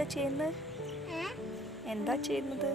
എന്താ ചെയ്യുന്നത്? എന്താ ചെയ്യുന്നത്?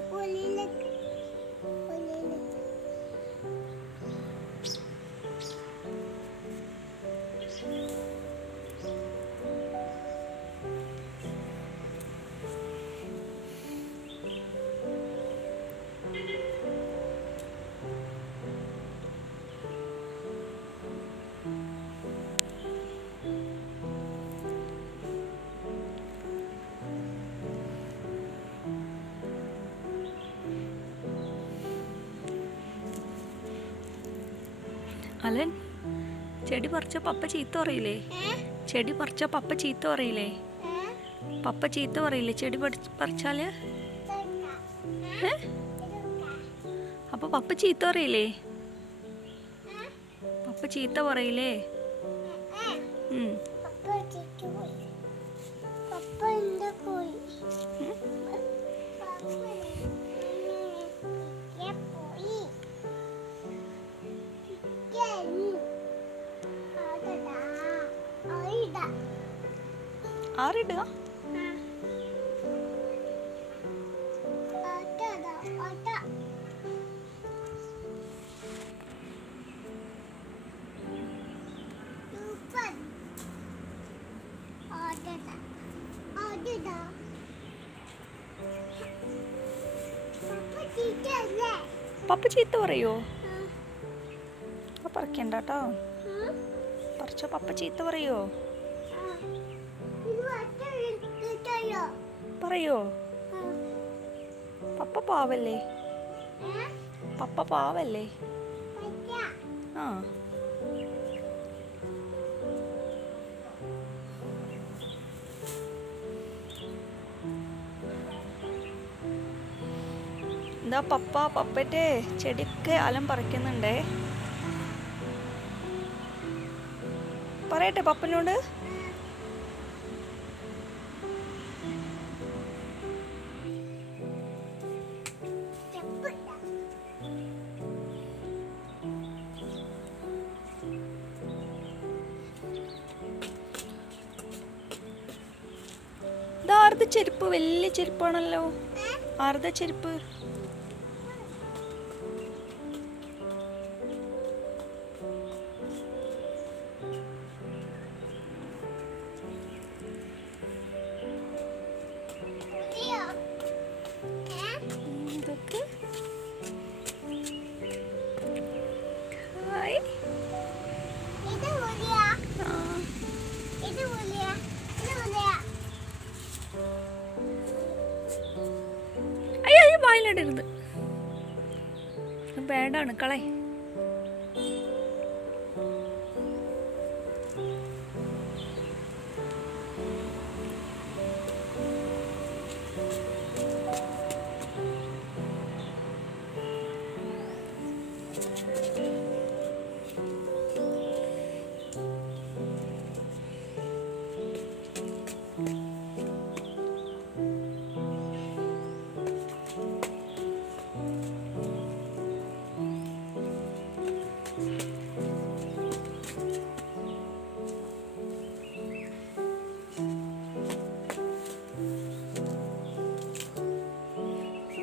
അലൻ, ചെടി പറിച്ച പപ്പ ചീത്ത പറയില്ലേ? ചെടി പറിച്ച പപ്പ ചീത്ത പറയില്ലേ? പപ്പ ചീത്ത പറയില്ലേ ചെടി പറിച്ചാല്? അപ്പൊ പപ്പ ചീത്ത പറയില്ലേ? പപ്പ ചീത്ത പറയില്ലേ? ആറിടുക? പപ്പ ചീത്ത പറയോ? പറിക്കണ്ട കേട്ടോ. പറിച്ച പപ്പ ചീത്ത പറയോ? പറയോ? പപ്പ പാവല്ലേ? പപ്പ പാവല്ലേ? ആ. എന്താ പപ്പൻ്റെ ചെടിയൊക്കെ അലൻ പറിക്കുന്നുണ്ടേ. പറയട്ടെ പപ്പനോട്? ആരുടെ ചെരുപ്പ്? വലിയ ചെരുപ്പാണല്ലോ. ആരുടെ ചെരുപ്പ്? ഇതൊക്കെ അയ്യോ വായിലിടരുത്, ബാഡാണ്, കളേ.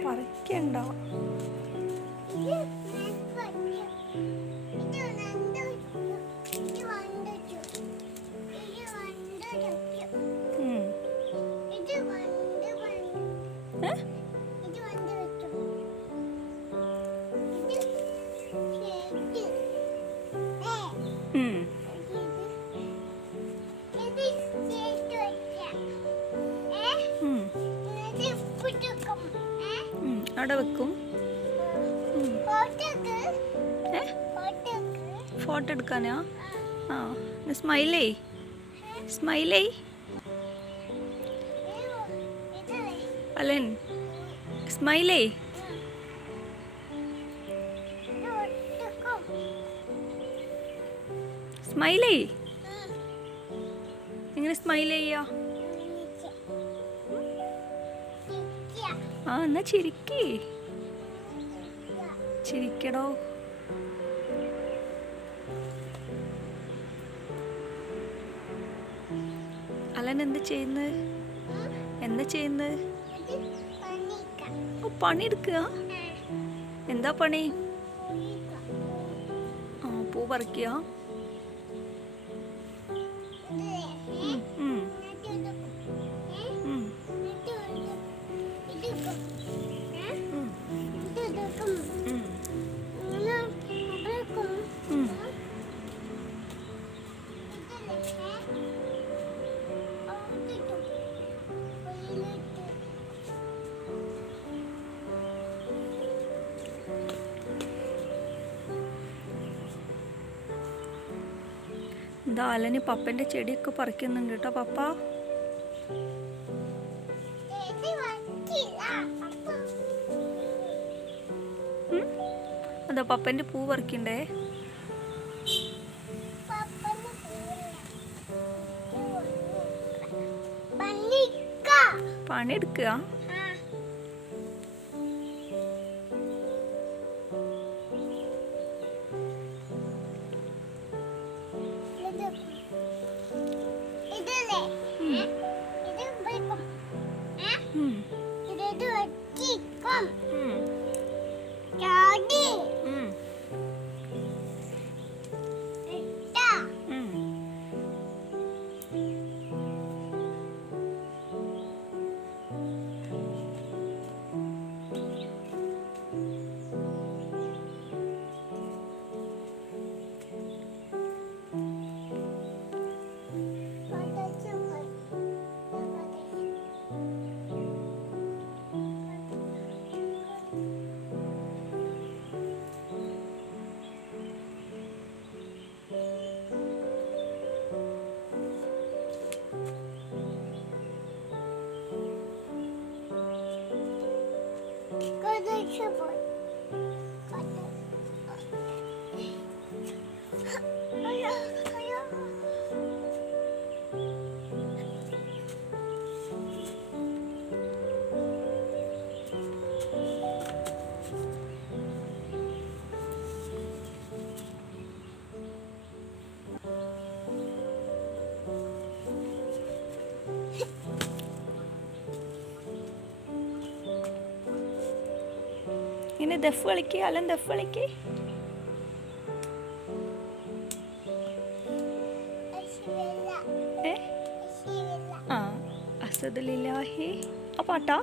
പറിക്കണ്ട. അവിടെ വെക്കും. ഫോട്ടോ എടുക്കാനാ? ആ, സ്മൈലേ സ്മൈലേ. അലൻ സ്മൈലേ. സ്മൈലേ. എങ്ങനെ സ്മൈൽ ചെയ്യാ? ആ, എന്നാ ചിരിക്കേ. ചിരിക്കടോ. അലൻ എന്ത് ചെയ്യുന്നത്? എന്താ ചെയ്യുന്നത്? ഓ, പണിയെടുക്കുക. എന്താ പണി? ആ, പൂ പറിക്കുക. ഉം. ഉം. എന്താ അലന് പപ്പൻ്റെ ചെടിയൊക്കെ പറിക്കുന്നുണ്ട് കേട്ടോ പപ്പ. അതാ പപ്പൻ്റെ പൂ പറിക്കണ്ടേ. പണിയെടുക്കുക. ഇനി ദഫ് കളിക്ക് അലൻ, ദഫ് കളിക്ക്. ആ, അസദുലില്ലാഹി. ആ പാട്ടാ.